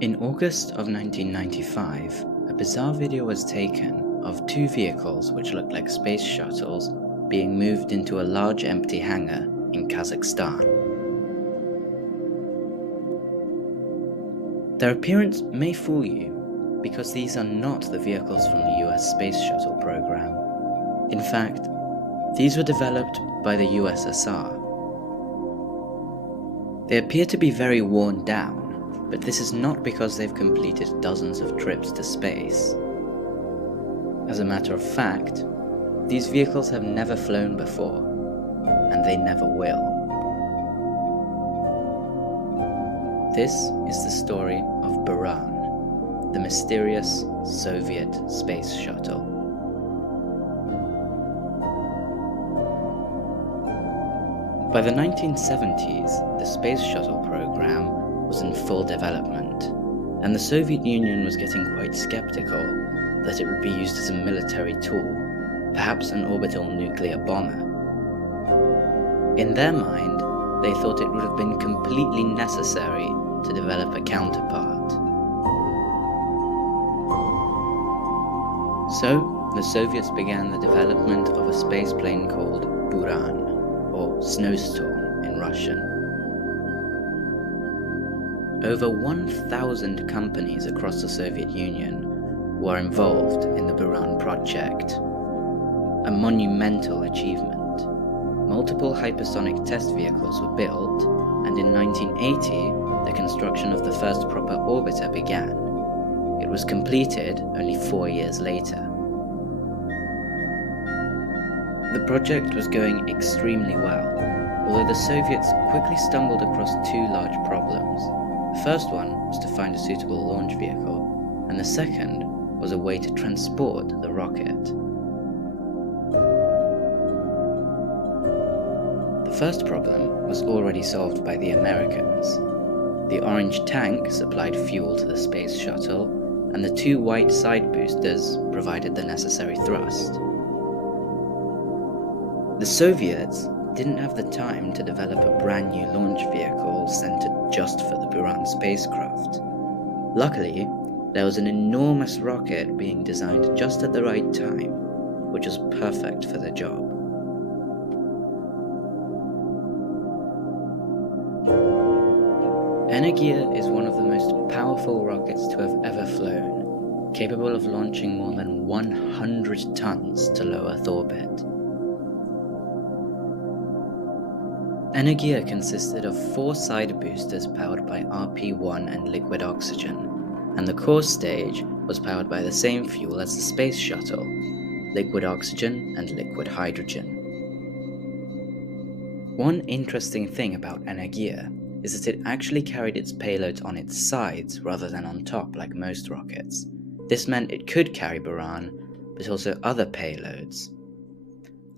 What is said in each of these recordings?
In August of 1995, a bizarre video was taken of two vehicles which looked like space shuttles being moved into a large empty hangar in Kazakhstan. Their appearance may fool you, because these are not the vehicles from the US Space Shuttle program. In fact, these were developed by the USSR. They appear to be very worn down, but this is not because they've completed dozens of trips to space. As a matter of fact, these vehicles have never flown before, and they never will. This is the story of Buran, the mysterious Soviet space shuttle. By the 1970s, the Space Shuttle program was in full development, and the Soviet Union was getting quite skeptical that it would be used as a military tool, perhaps an orbital nuclear bomber. In their mind, they thought it would have been completely necessary to develop a counterpart. So, the Soviets began the development of a spaceplane called Buran, or snowstorm in Russian. Over 1,000 companies across the Soviet Union were involved in the Buran project, a monumental achievement. Multiple hypersonic test vehicles were built, and in 1980, the construction of the first proper orbiter began. It was completed only 4 years later. The project was going extremely well, although the Soviets quickly stumbled across two large problems. The first one was to find a suitable launch vehicle, and the second was a way to transport the rocket. The first problem was already solved by the Americans. The orange tank supplied fuel to the space shuttle, and the two white side boosters provided the necessary thrust. The Soviets didn't have the time to develop a brand new launch vehicle centered just for the Buran spacecraft. Luckily, there was an enormous rocket being designed just at the right time, which was perfect for the job. Energia is one of the most powerful rockets to have ever flown, capable of launching more than 100 tons to low Earth orbit. Energia consisted of 4 side boosters powered by RP-1 and liquid oxygen, and the core stage was powered by the same fuel as the space shuttle, liquid oxygen and liquid hydrogen. One interesting thing about Energia is that it actually carried its payload on its sides rather than on top like most rockets. This meant it could carry Buran, but also other payloads.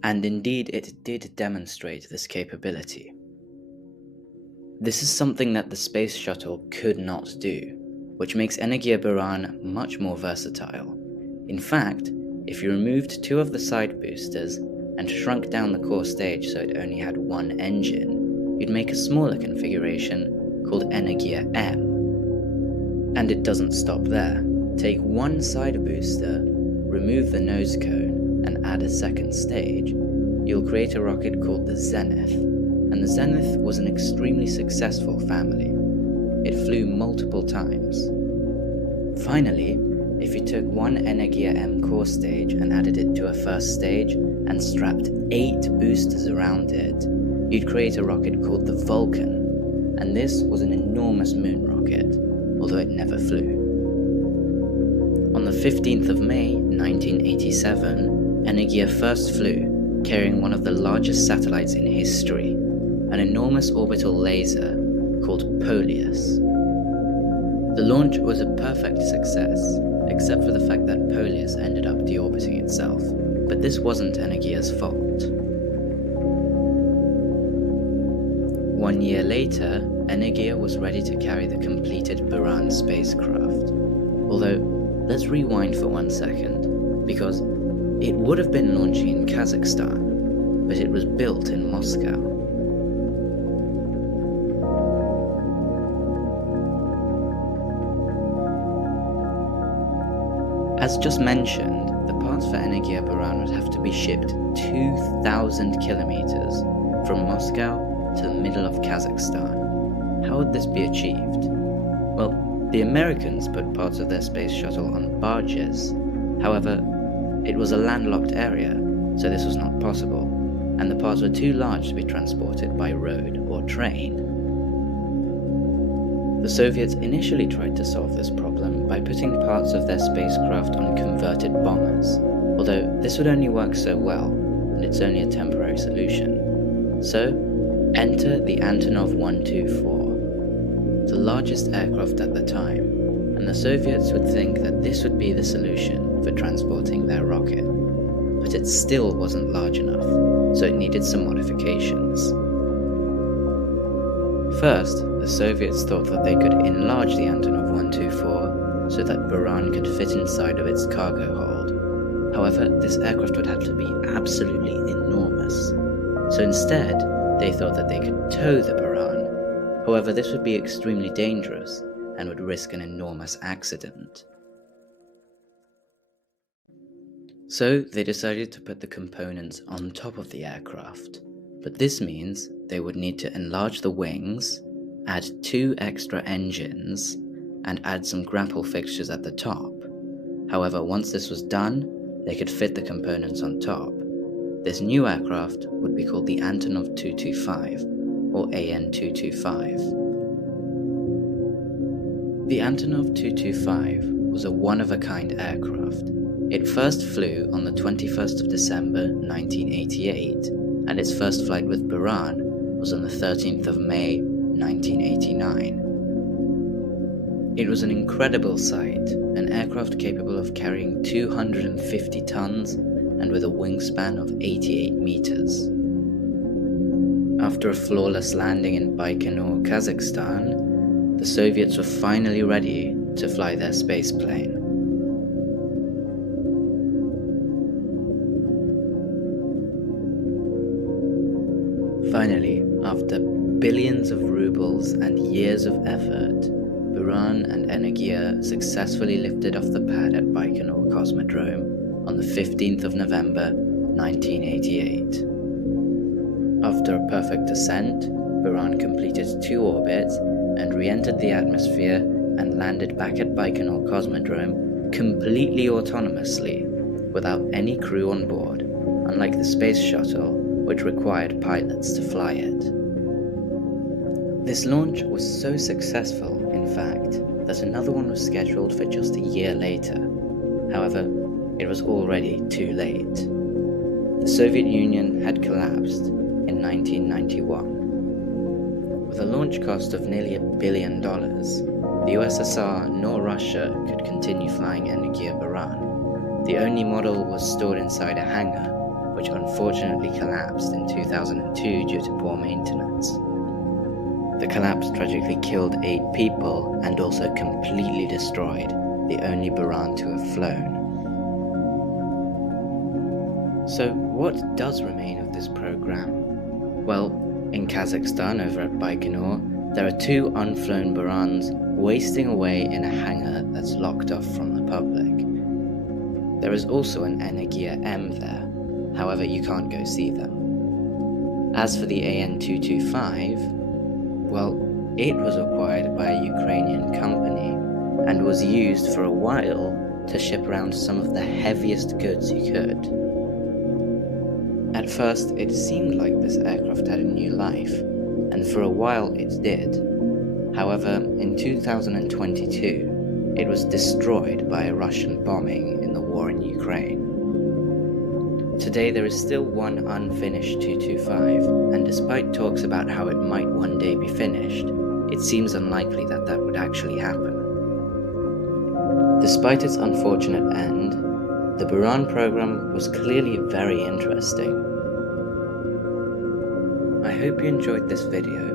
And indeed it did demonstrate this capability. This is something that the space shuttle could not do, which makes Energia Buran much more versatile. In fact, if you removed 2 of the side boosters and shrunk down the core stage so it only had 1 engine, you'd make a smaller configuration called Energia M. And it doesn't stop there. Take 1 side booster, remove the nose cone, and add a second stage, you'll create a rocket called the Zenith, and the Zenith was an extremely successful family. It flew multiple times. Finally, if you took 1 Energia M core stage and added it to a first stage and strapped 8 boosters around it, you'd create a rocket called the Vulcan, and this was an enormous moon rocket, although it never flew. On the 15th of May, 1987, Energia first flew, carrying one of the largest satellites in history, an enormous orbital laser called Polius. The launch was a perfect success, except for the fact that Polius ended up deorbiting itself, but this wasn't Energia's fault. 1 year later, Energia was ready to carry the completed Buran spacecraft. Although, let's rewind for 1 second, because it would have been launching in Kazakhstan, but it was built in Moscow. As just mentioned, the parts for Energia Buran would have to be shipped 2,000 kilometers from Moscow to the middle of Kazakhstan. How would this be achieved? Well, the Americans put parts of their space shuttle on barges. However, it was a landlocked area, so this was not possible, and the parts were too large to be transported by road or train. The Soviets initially tried to solve this problem by putting parts of their spacecraft on converted bombers, although this would only work so well, and it's only a temporary solution. So, enter the Antonov 124, the largest aircraft at the time, and the Soviets would think that this would be the solution for transporting their rocket. But it still wasn't large enough, so it needed some modifications. First, the Soviets thought that they could enlarge the Antonov 124 so that Buran could fit inside of its cargo hold. However, this aircraft would have to be absolutely enormous. So instead, they thought that they could tow the Buran. However, this would be extremely dangerous and would risk an enormous accident. So they decided to put the components on top of the aircraft. But this means they would need to enlarge the wings, add 2 extra engines, and add some grapple fixtures at the top. However, once this was done, they could fit the components on top. This new aircraft would be called the Antonov 225, or AN-225. The Antonov 225 was a one-of-a-kind aircraft. It first flew on the 21st of December 1988, and its first flight with Buran was on the 13th of May 1989. It was an incredible sight, an aircraft capable of carrying 250 tons and with a wingspan of 88 meters. After a flawless landing in Baikonur, Kazakhstan, the Soviets were finally ready to fly their space plane. Finally, after billions of rubles and years of effort, Buran and Energia successfully lifted off the pad at Baikonur Cosmodrome on the 15th of November 1988. After a perfect ascent, Buran completed 2 orbits and re-entered the atmosphere and landed back at Baikonur Cosmodrome completely autonomously, without any crew on board, unlike the Space Shuttle, which required pilots to fly it. This launch was so successful, in fact, that another one was scheduled for just a year later. However, it was already too late. The Soviet Union had collapsed in 1991. With a launch cost of nearly $1 billion, the USSR nor Russia could continue flying Energia Buran. The only model was stored inside a hangar, which unfortunately collapsed in 2002 due to poor maintenance. The collapse tragically killed 8 people and also completely destroyed the only Buran to have flown. So what does remain of this program? Well, in Kazakhstan over at Baikonur, there are 2 unflown Burans wasting away in a hangar that's locked off from the public. There is also an Energia M there. However, you can't go see them. As for the AN-225, well, it was acquired by a Ukrainian company and was used for a while to ship around some of the heaviest goods you could. At first, it seemed like this aircraft had a new life, and for a while it did. However, in 2022, it was destroyed by a Russian bombing in the war in Ukraine. Today there is still one unfinished 225, and despite talks about how it might one day be finished, it seems unlikely that that would actually happen. Despite its unfortunate end, the Buran program was clearly very interesting. I hope you enjoyed this video.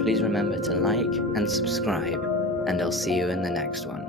Please remember to like and subscribe, and I'll see you in the next one.